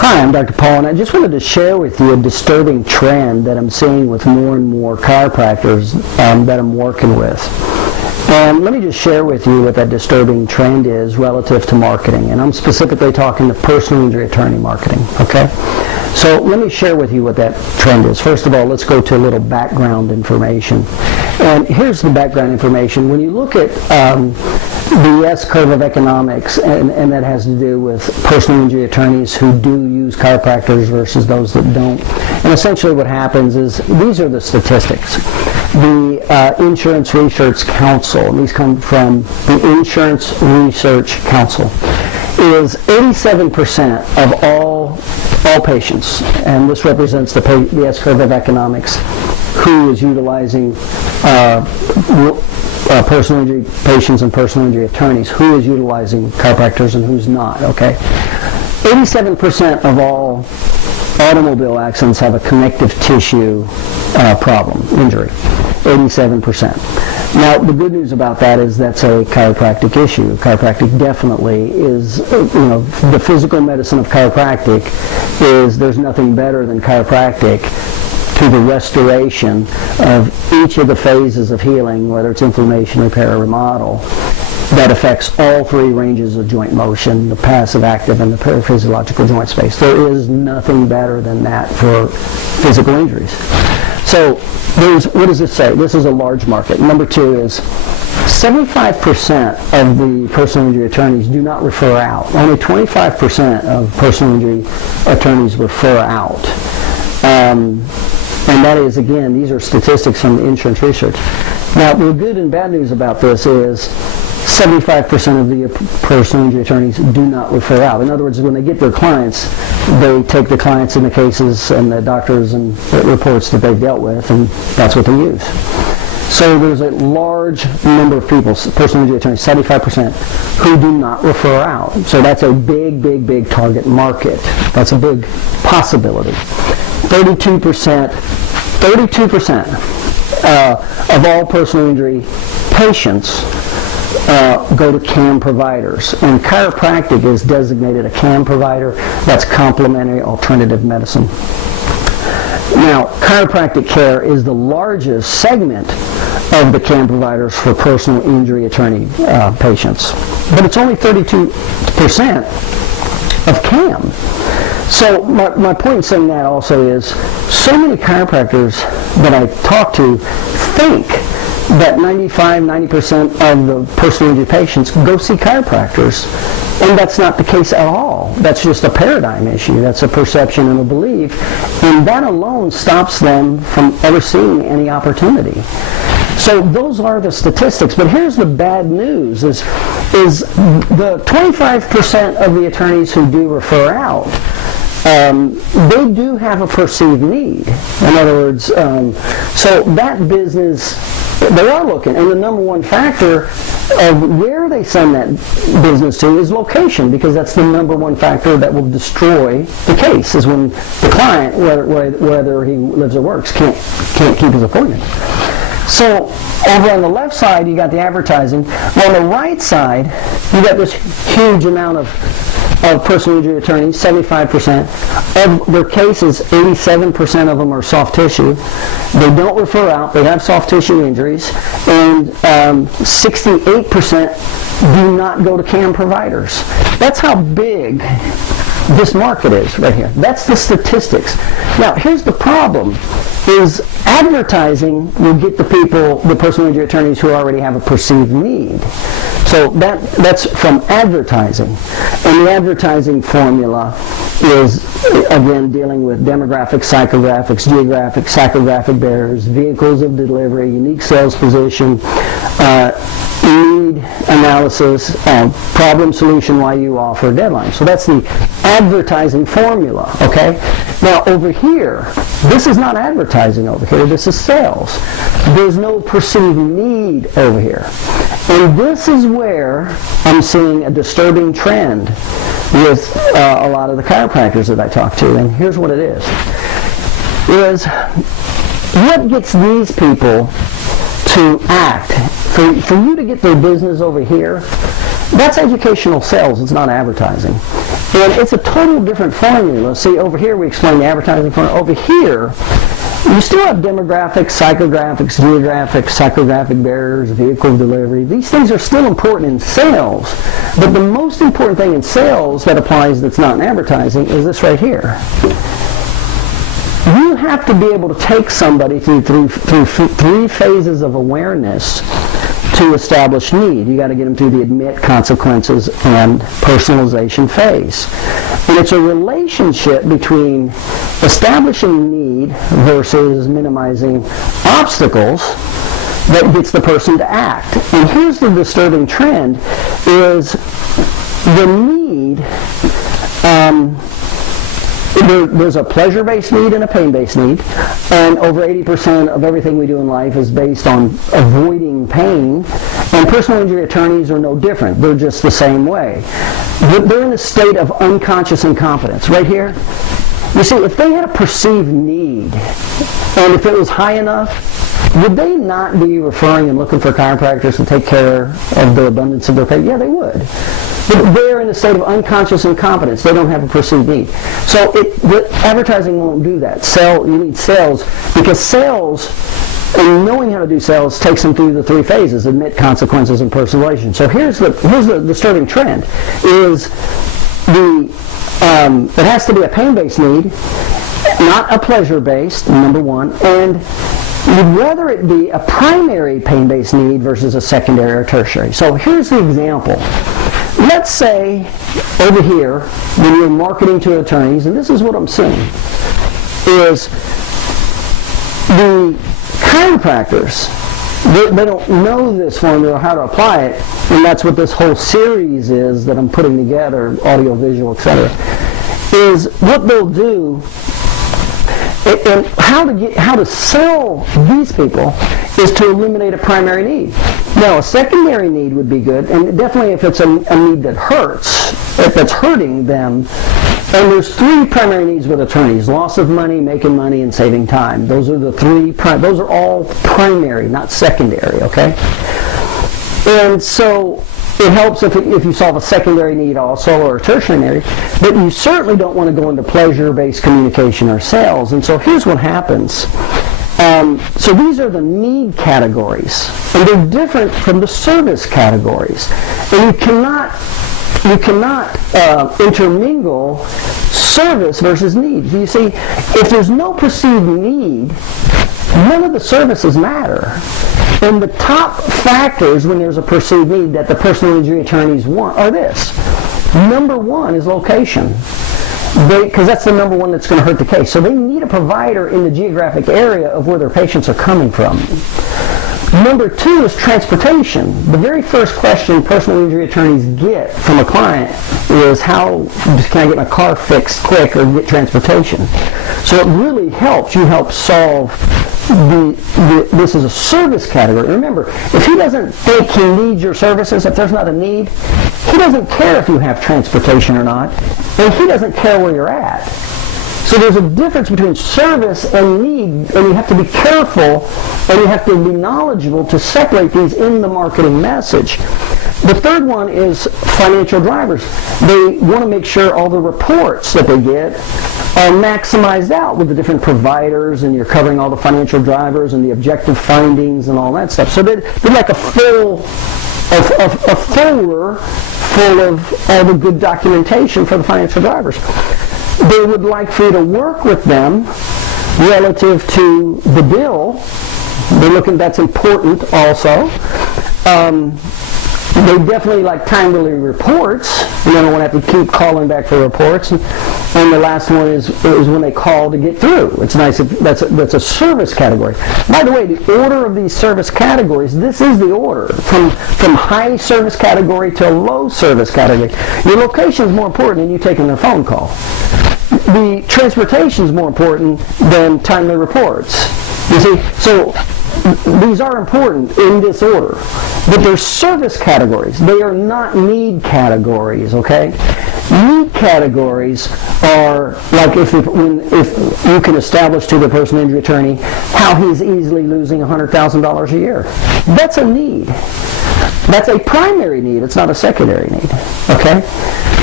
Hi, I'm Dr. Paul, and I just wanted to share with you a disturbing trend that I'm seeing with more and more chiropractors that I'm working with. And let me just share with you what that disturbing trend is relative to marketing. And I'm specifically talking to personal injury attorney marketing, okay? So let me share with you what that trend is. First of all, let's go to a little background information. And here's the background information. When you look at the S-curve of economics, and that has to do with personal injury attorneys who do use chiropractors versus those that don't. And essentially what happens is, these are the statistics. The Insurance Research Council, and these come from the Insurance Research Council, is 87% of all patients, and this represents the S-curve of economics, who is utilizing personal injury patients and personal injury attorneys, who is utilizing chiropractors and who's not, okay? 87% of all automobile accidents have a connective tissue problem, injury, 87%. Now, the good news about that is that's a chiropractic issue. Chiropractic definitely is, the physical medicine of chiropractic is, there's nothing better than chiropractic to the restoration of each of the phases of healing, whether it's inflammation, repair, or remodel, that affects all three ranges of joint motion, the passive, active, and the paraphysiological joint space. There is nothing better than that for physical injuries. So, what does this say? This is a large market. Number two is 75% of the personal injury attorneys do not refer out. Only 25% of personal injury attorneys refer out. And that is, again, these are statistics from the insurance research. Now, the good and bad news about this is 75% of the personal injury attorneys do not refer out. In other words, when they get their clients, they take the clients and the cases and the doctors and the reports that they've dealt with, and that's what they use. So there's a large number of people, personal injury attorneys, 75%, who do not refer out. So that's a big, big, big target market. That's a big possibility. 32% of all personal injury patients go to CAM providers, and chiropractic is designated a CAM provider. That's complementary alternative medicine. Now, chiropractic care is the largest segment of the CAM providers for personal injury attorney patients, but it's only 32% of CAM. So my point in saying that also is, so many chiropractors that I talk to think that 90% of the personal injury patients go see chiropractors, and that's not the case at all. That's just a paradigm issue. That's a perception and a belief, and that alone stops them from ever seeing any opportunity. So those are the statistics, but here's the bad news, is the 25% of the attorneys who do refer out, they do have a perceived need. In other words, so that business, they are looking, and the number one factor of where they send that business to is location, because that's the number one factor that will destroy the case, is when the client, whether he lives or works, can't keep his appointment. So over on the left side, you got the advertising. On the right side, you got this huge amount of personal injury attorneys, 75%. Of their cases, 87% of them are soft tissue. They don't refer out. They have soft tissue injuries. And 68% do not go to CAM providers. That's how big this market is right here. That's the statistics. Now, here's the problem, is advertising will get the people, the personal injury attorneys who already have a perceived need. So that's from advertising. And the advertising formula is, again, dealing with demographics, psychographics, geographic, psychographic barriers, vehicles of delivery, unique sales position, need analysis, problem solution, why you offer, deadline. So that's the advertising formula, okay? Now over here, this is not advertising over here, this is sales. There's no perceived need over here. And this is where I'm seeing a disturbing trend with a lot of the chiropractors that I talk to, and here's what it is what gets these people to act, for you to get their business over here, that's educational sales, it's not advertising. And it's a total different formula. See, over here we explain the advertising formula. Over here, you still have demographics, psychographics, geographics, psychographic barriers, vehicle delivery. These things are still important in sales, but the most important thing in sales that applies that's not in advertising is this right here. You have to be able to take somebody through three phases of awareness to establish need. You got to get them through the admit, consequences, and personalization phase. And it's a relationship between establishing need versus minimizing obstacles that gets the person to act. And here's the disturbing trend is the need, there's a pleasure-based need and a pain-based need, and over 80% of everything we do in life is based on avoiding pain, and personal injury attorneys are no different. They're just the same way. They're in a state of unconscious incompetence. Right here, you see, if they had a perceived need, and if it was high enough, would they not be referring and looking for chiropractors to take care of the abundance of their pain? Yeah, they would. But they're in a state of unconscious incompetence. They don't have a perceived need. So advertising won't do that. You need sales, because sales and knowing how to do sales takes them through the three phases: admit, consequences, and personalization. So here's the disturbing trend: is it has to be a pain-based need, not a pleasure-based. Number one, and you'd rather it be a primary pain-based need versus a secondary or tertiary. So here's the example. Let's say over here, when you're marketing to attorneys, and this is what I'm seeing, is the chiropractors, they don't know this formula or how to apply it, and that's what this whole series is that I'm putting together, audio, visual, etc., is what they'll do. And how to sell these people is to eliminate a primary need. Now, a secondary need would be good, and definitely if it's a need that hurts, if that's hurting them. And there's three primary needs with attorneys: loss of money, making money, and saving time. Those are the three. Those are all primary, not secondary. Okay. And so it helps if you solve a secondary need also, or a tertiary need, but you certainly don't want to go into pleasure-based communication or sales. And so here's what happens. So these are the need categories, and they're different from the service categories. And you cannot intermingle service versus need. You see, if there's no perceived need, none of the services matter. And the top factors when there's a perceived need that the personal injury attorneys want are this. Number one is location, because that's the number one that's going to hurt the case. So they need a provider in the geographic area of where their patients are coming from. Number two is transportation. The very first question personal injury attorneys get from a client is, how can I get my car fixed quick or get transportation? So it really helps. You help solve this is a service category. Remember, if he doesn't think he needs your services, if there's not a need, he doesn't care if you have transportation or not, and he doesn't care where you're at. So there's a difference between service and need, and you have to be careful and you have to be knowledgeable to separate these in the marketing message. The third one is financial drivers. They want to make sure all the reports that they get are maximized out with the different providers, and you're covering all the financial drivers and the objective findings and all that stuff. So they're like a folder full of all the good documentation for the financial drivers. They would like for you to work with them relative to the bill. They're looking, that's important also. They definitely like timely reports. You don't want to have to keep calling back for reports. And the last one is when they call to get through. It's nice if that's a service category. By the way, the order of these service categories, this is the order from high service category to low service category. Your location is more important than you taking their phone call. The transportation is more important than timely reports. You see, so these are important in this order, but they're service categories. They are not need categories, okay? Need categories are like if you can establish to the personal injury attorney how he's easily losing $100,000 a year. That's a need. That's a primary need. It's not a secondary need, okay? So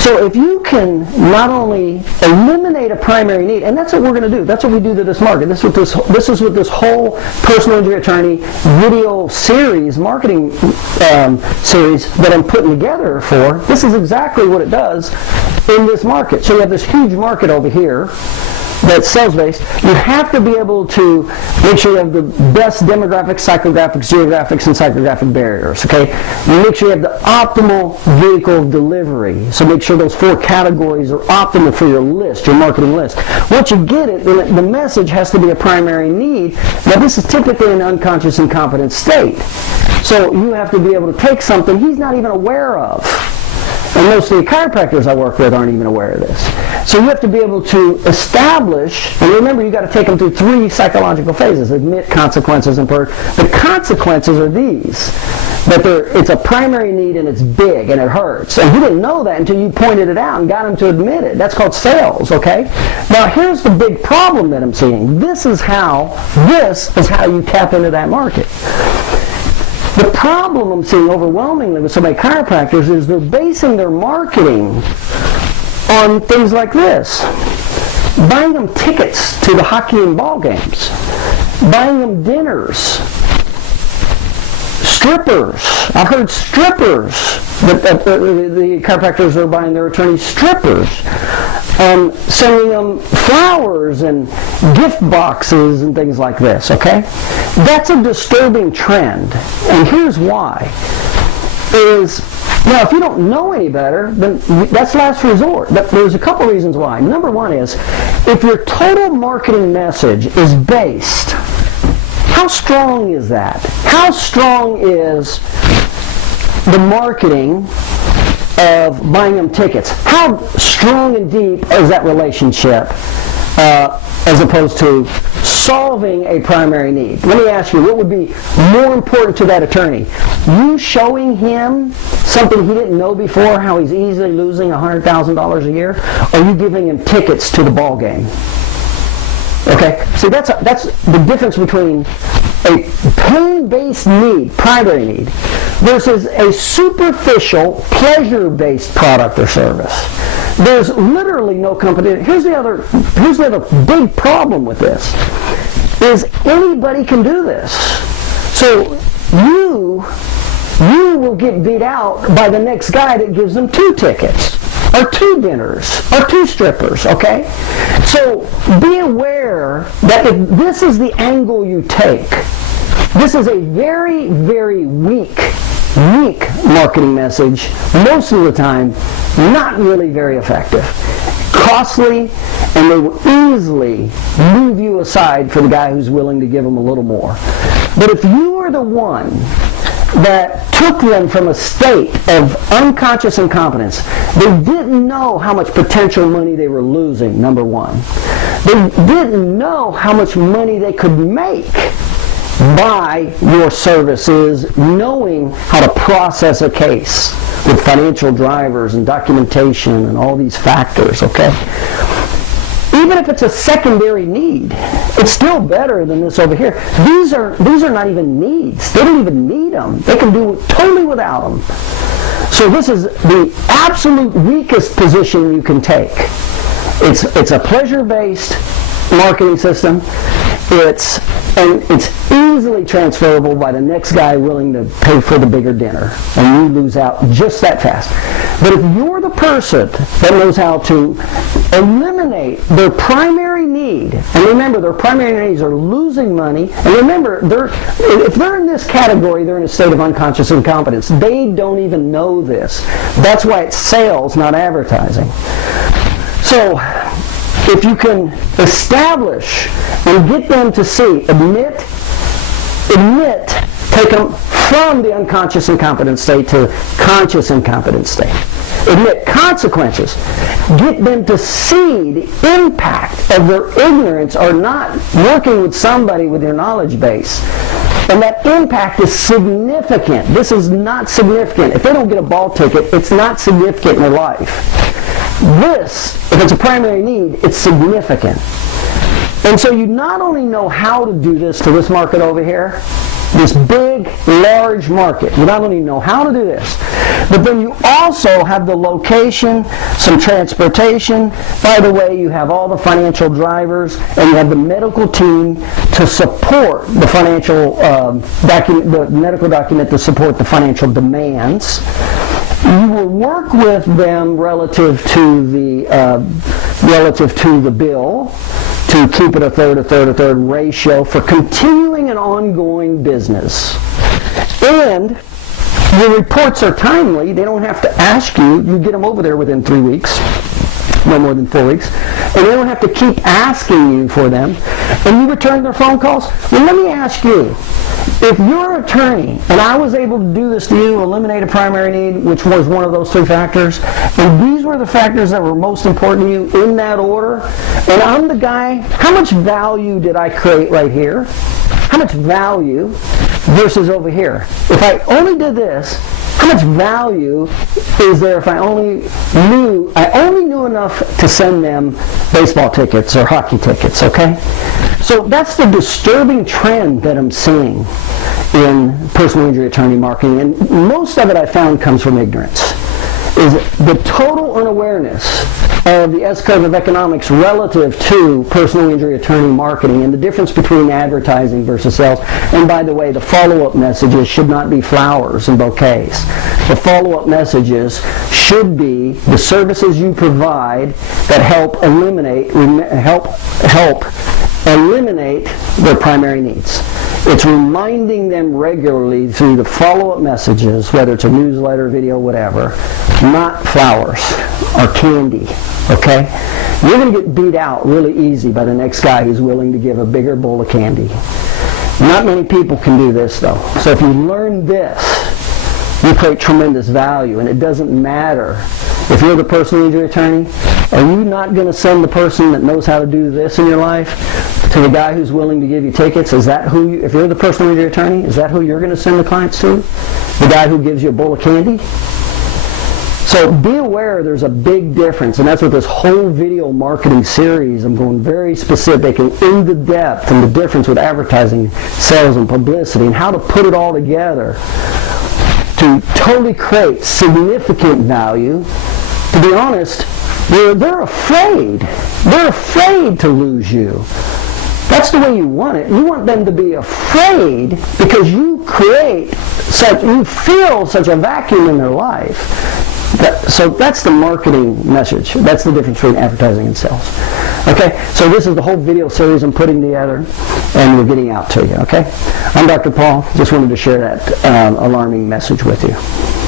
So if you can not only eliminate a primary need, and that's what we're going to do. That's what we do to this market. This is what this whole personal injury attorney video series, marketing series that I'm putting together for. This is exactly what it does in this market. So you have this huge market over here that's sales-based. You have to be able to make sure you have the best demographics, psychographics, geographics, and psychographic barriers, okay? You make sure you have the optimal vehicle of delivery. So make sure those 4 categories are optimal for your list, your marketing list. Once you get it, then the message has to be a primary need. Now, this is typically an unconscious incompetent state. So you have to be able to take something he's not even aware of. And most of the chiropractors I work with aren't even aware of this. So you have to be able to establish, and remember, you've got to take them through 3 psychological phases: admit, consequences, and purge. The consequences are these: that it's a primary need and it's big and it hurts. And he didn't know that until you pointed it out and got him to admit it. That's called sales, okay? Now here's the big problem that I'm seeing. This is how you tap into that market. The problem I'm seeing overwhelmingly with so many chiropractors is they're basing their marketing on things like this. Buying them tickets to the hockey and ball games. Buying them dinners. Strippers. I've heard strippers. The chiropractors are buying their attorneys strippers. Sending them flowers and gift boxes and things like this, okay? That's a disturbing trend. And here's why. Now, if you don't know any better, then that's last resort. There's a couple reasons why. Number one is, if your total marketing message is based, how strong is that? How strong is the marketing of buying them tickets? How strong and deep is that relationship as opposed to solving a primary need? Let me ask you, what would be more important to that attorney? You showing him something he didn't know before, how he's easily losing $100,000 a year, or you giving him tickets to the ball game? Okay, see, that's the difference between a pain-based need, primary need, versus a superficial, pleasure-based product or service. There's literally no competition. Here's the other big problem with this, is anybody can do this. So you will get beat out by the next guy that gives them 2 tickets, or 2 dinners, or 2 strippers, okay? So be aware that if this is the angle you take, this is a very, very weak marketing message, most of the time not really very effective, costly, and they will easily move you aside for the guy who's willing to give them a little more. But if you are the one that took them from a state of unconscious incompetence, they didn't know how much potential money they were losing, number one. They didn't know how much money they could make by your services, knowing how to process a case with financial drivers and documentation and all these factors, okay? Even if it's a secondary need, it's still better than this over here. These are not even needs. They don't even need them. They can do it totally without them. So this is the absolute weakest position you can take. It's a pleasure-based marketing system. It's easily transferable by the next guy willing to pay for the bigger dinner, and you lose out just that fast. But if you're the person that knows how to eliminate their primary need, and remember, their primary needs are losing money, and remember, if they're in this category, they're in a state of unconscious incompetence. They don't even know this. That's why it's sales, not advertising. So if you can establish and get them to see, admit, take them from the unconscious incompetent state to conscious incompetent state. Admit consequences. Get them to see the impact of their ignorance or not working with somebody with your knowledge base. And that impact is significant. This is not significant. If they don't get a ball ticket, it's not significant in their life. This, if it's a primary need, it's significant. And so you not only know how to do this to this market over here, This big, large market. You not only know how to do this, but then you also have the location, some transportation. By the way, you have all the financial drivers, and you have the medical team to support the financial the medical document to support the financial demands. You will work with them relative to the bill, to keep it a third ratio for continuing and ongoing business. And your reports are timely. They don't have to ask you. You get them over there within 3 weeks, no more than 4 weeks. And they don't have to keep asking you for them. And you return their phone calls. Well, let me ask you, if you're an attorney and I was able to do this to you, eliminate a primary need, which was one of those 3 factors, and these were the factors that were most important to you in that order, and I'm the guy, how much value did I create right here? How much value versus over here? If I only did this, how much value is there if I only knew enough to send them baseball tickets or hockey tickets, okay? So that's the disturbing trend that I'm seeing in personal injury attorney marketing, and most of it I found comes from ignorance. Is the total unawareness of the S-curve of economics relative to personal injury attorney marketing and the difference between advertising versus sales. And by the way, the follow-up messages should not be flowers and bouquets. The follow-up messages should be the services you provide that help eliminate their primary needs. It's reminding them regularly through the follow-up messages, whether it's a newsletter, video, whatever, not flowers or candy, okay? You're going to get beat out really easy by the next guy who's willing to give a bigger bowl of candy. Not many people can do this, though. So if you learn this, you create tremendous value, and it doesn't matter. If you're the personal injury attorney, are you not going to send the person that knows how to do this in your life to the guy who's willing to give you tickets? Is that who if you're the personal injury attorney, is that who you're going to send the clients to? The guy who gives you a bowl of candy? So be aware there's a big difference, and that's what this whole video marketing series, I'm going very specific and into depth in the difference with advertising, sales, and publicity, and how to put it all together to totally create significant value. To be honest, they're afraid. They're afraid to lose you. That's the way you want it. You want them to be afraid because you feel such a vacuum in their life. So that's the marketing message. That's the difference between advertising and sales. Okay, so this is the whole video series I'm putting together, and we're getting out to you, okay? I'm Dr. Paul. Just wanted to share that alarming message with you.